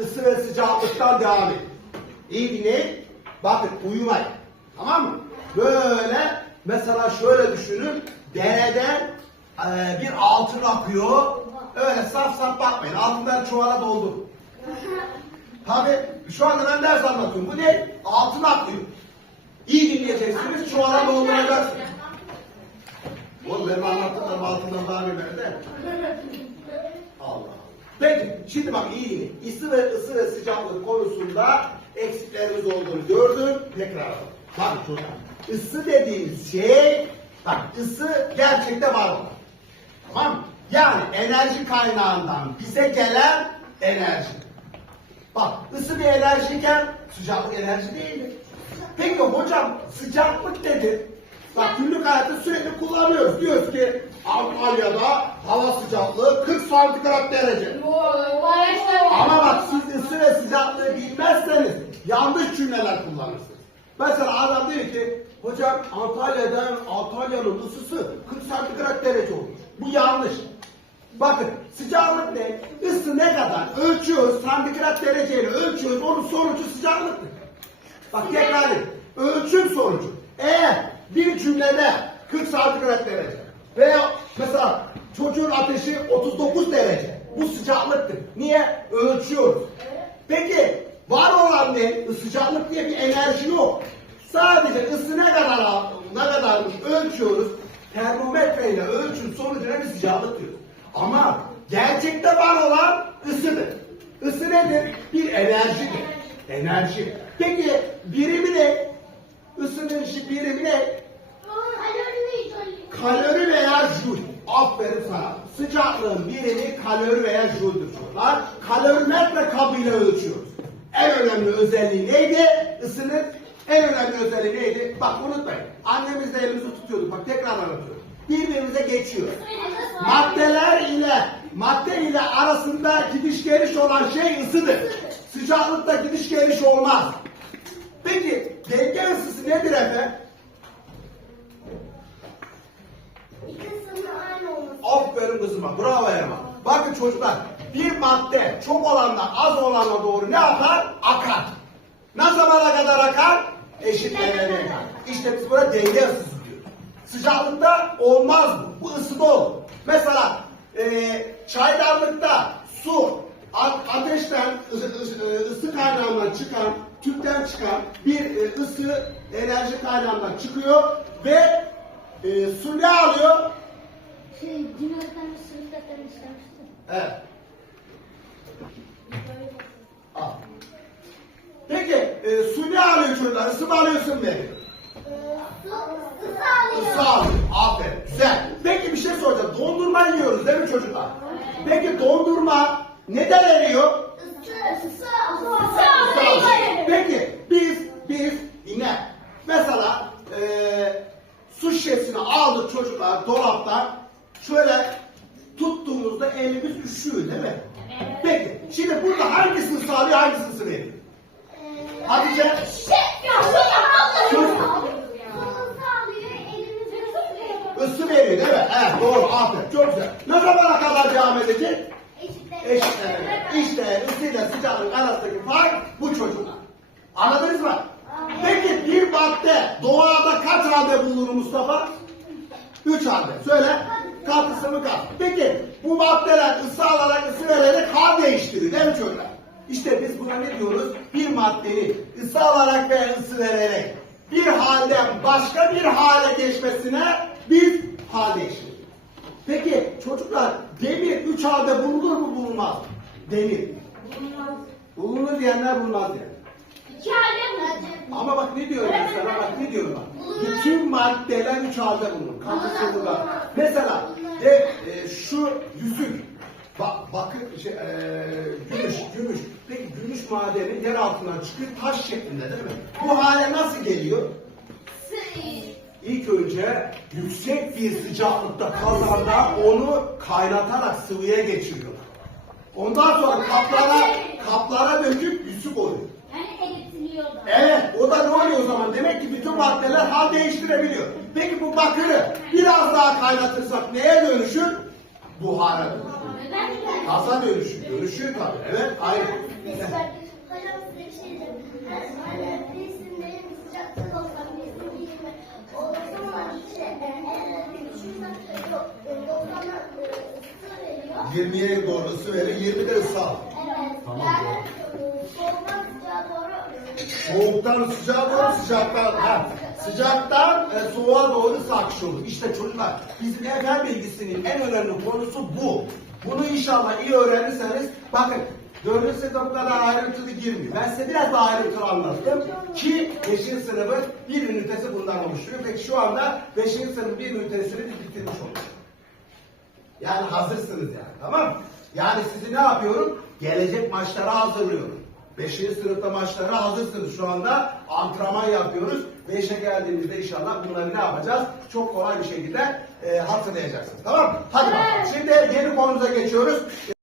ısı ve sıcaklıktan devam edin. İyi dinleyin. Bakın uyumayın. Tamam mı? Böyle mesela şöyle düşünün. Dereden e, bir altın akıyor. Öyle saf saf bakmayın. Altından çuvala doldurun. Tabi şu anda ben ders anlatıyorum. Bu ne? Altın akıyor. İyi dinleyeceksiniz. Çuvala dolduracaksınız. Oğlum benim anlattıklarım altından daha mi? Allah Allah. Peki şimdi bak iyi dinle. Isı ve ısı ve sıcaklık konusunda eksiklerimiz olduğunu gördün. Tekrar. Bak. Isı dediğimiz şey bak ısı gerçekte var olan. Tamam mı? Yani enerji kaynağından bize gelen enerji. Bak ısı bir enerjiyken sıcaklık enerji değildir. Peki hocam sıcaklık nedir? Bak günlük hayatta sürekli kullanıyoruz. Diyoruz ki Antalya'da hava sıcaklığı 40 santigrat derece. Ama bak siz ısı ve sıcaklığı bilmezseniz yanlış cümleler kullanırsınız. Mesela adam diyor ki hocam Antalya'dan Antalya'nın ısısı 40 santigrat derece olmuş. Bu yanlış. Bakın sıcaklık ne? Isı ne kadar? Ölçüyoruz santigrat dereceyle ölçüyoruz. Onun sonucu sıcaklıktır. Bak tekrar. Ölçüm sonucu. Eğer bir cümlede 40 santigrat derece veya mesela çocuğun ateşi 39 derece. Bu sıcaklıktır. Niye? Ölçüyoruz. Peki var olan ne? Sıcaklık diye bir enerji yok. Sadece ısı ne kadar ne kadarmış ölçüyoruz. Termometreyle ölçüm sonucuna bir sıcaklık diyoruz. Ama gerçekte var olan ısıdır. Isı nedir? Bir enerjidir. Enerji. Peki birimi ne? Isının işi birimi ne? Kalori veya jül. Aferin sana. Sıcaklığın birimi kalori veya jüldür çocuklar. Kalorimetre kabıyla ölçüyoruz. En önemli özelliği neydi? Isının en önemli özelliği neydi? Bak unutmayın. Annemizle elimizi tutuyorduk. Bak tekrar anlatıyorum. Birbirimize geçiyor. Maddeler ile madde ile arasında gidiş geliş olan şey ısıdır. Sıcaklıkta gidiş geliş olmaz. Denge ısısı nedir efendim? Aferin kızıma. Bravo Erman. Bakın çocuklar. Bir madde çok olandan az olana doğru ne yapar? Akar. Ne zamana kadar akar? Eşitlenene kadar. İşte biz buna denge ısısı diyoruz. Sıcaklıkta olmaz bu. Bu ısıda olur. Mesela eee çaydanlıkta su ateşten ısı kaynağından çıkan tüpten çıkan bir e, ısı enerji kaynağından çıkıyor ve e, su ne alıyor? Şey, sınıfta tanışmıştı. Evet. Al. Peki e, su ne alıyor çocuklar? Isı mı alıyor ısı mı veriyor? Isı alıyor. Aferin. Güzel. Peki bir şey soracağım. Dondurma yiyoruz değil mi çocuklar? Peki dondurma neden eriyor? Isı alıyor. Peki biz biz yine mesela e, su şişesini aldık çocuklar dolaptan şöyle tuttuğumuzda elimiz üşüyor değil mi? Peki şimdi burada hangisini sağlıyor hangisini veriyor? Hatice ısı veriyor değil mi? Evet doğru aferin çok güzel. Ne zamana kadar devam edecek? Eşitlenme. İşte ısıyla sıcaklık arasındaki fark bu çocuklar. Anladınız mı? Peki bir madde doğada kaç halde bulunur Mustafa? Üç halde. Söyle. Katısı mı kat? Peki bu maddeler ısı alarak ısı vererek hal değiştirir değil mi çocuklar? İşte biz buna ne diyoruz? Bir maddeyi ısı alarak ve ısı vererek bir halden başka bir hale geçmesine biz hal değiştiririz. Peki çocuklar demir üç halde bulunur mu bulunmaz mı? Demir. Bulunur diyenler bulunmaz diyenler. Ama bak ne diyorum ben sana bak ne diyorum bak. Bütün maddeler üç halde bulunur. Burada. Mesela de, e, şu yüzük. Bak, bakın şey, e, gümüş, gümüş. Peki gümüş madeni yer altından çıkıyor taş şeklinde değil mi? Bu hale nasıl geliyor? İlk önce yüksek bir sıcaklıkta kazanda onu kaynatarak sıvıya geçiriyor. Ondan sonra kaplara kaplara döküp yüzük oluyor. Evet, o da ne oluyor o zaman? Demek ki bütün maddeler hal değiştirebiliyor. Peki bu bakırı biraz daha kaynatırsak neye dönüşür? Buhara dönüşür. Gaza dönüşür. Dönüşüyor tabii. Evet, hayır. Yok. 20'ye doğru ısı verir, 20'de ısı alır. Evet. Tamam, Yani soğuktan sıcağa doğru. Soğuktan sıcağa doğru sıcaktan ha, sıcaktan e, soğuğa doğru ısı akışı olur. İşte çocuklar bizim evvel bilgisinin en önemli konusu bu. Bunu inşallah iyi öğrenirseniz bakın dördüncü sınıfta da ayrıntılı girmiyor. Ben size biraz daha ayrıntılı anlattım ki 5. sınıfın bir ünitesi bundan oluşuyor. Peki şu anda 5. sınıfın bir ünitesini bitirmiş olduk. Yani hazırsınız yani tamam mı? Yani sizi ne yapıyorum? Gelecek maçlara hazırlıyorum. Beşinci sınıfta maçlara hazırsınız şu anda. Antrenman yapıyoruz. Beşe geldiğimizde inşallah bunları ne yapacağız? Çok kolay bir şekilde e, hatırlayacaksınız. Tamam mı? Hadi bakalım. Şimdi yeni konumuza geçiyoruz.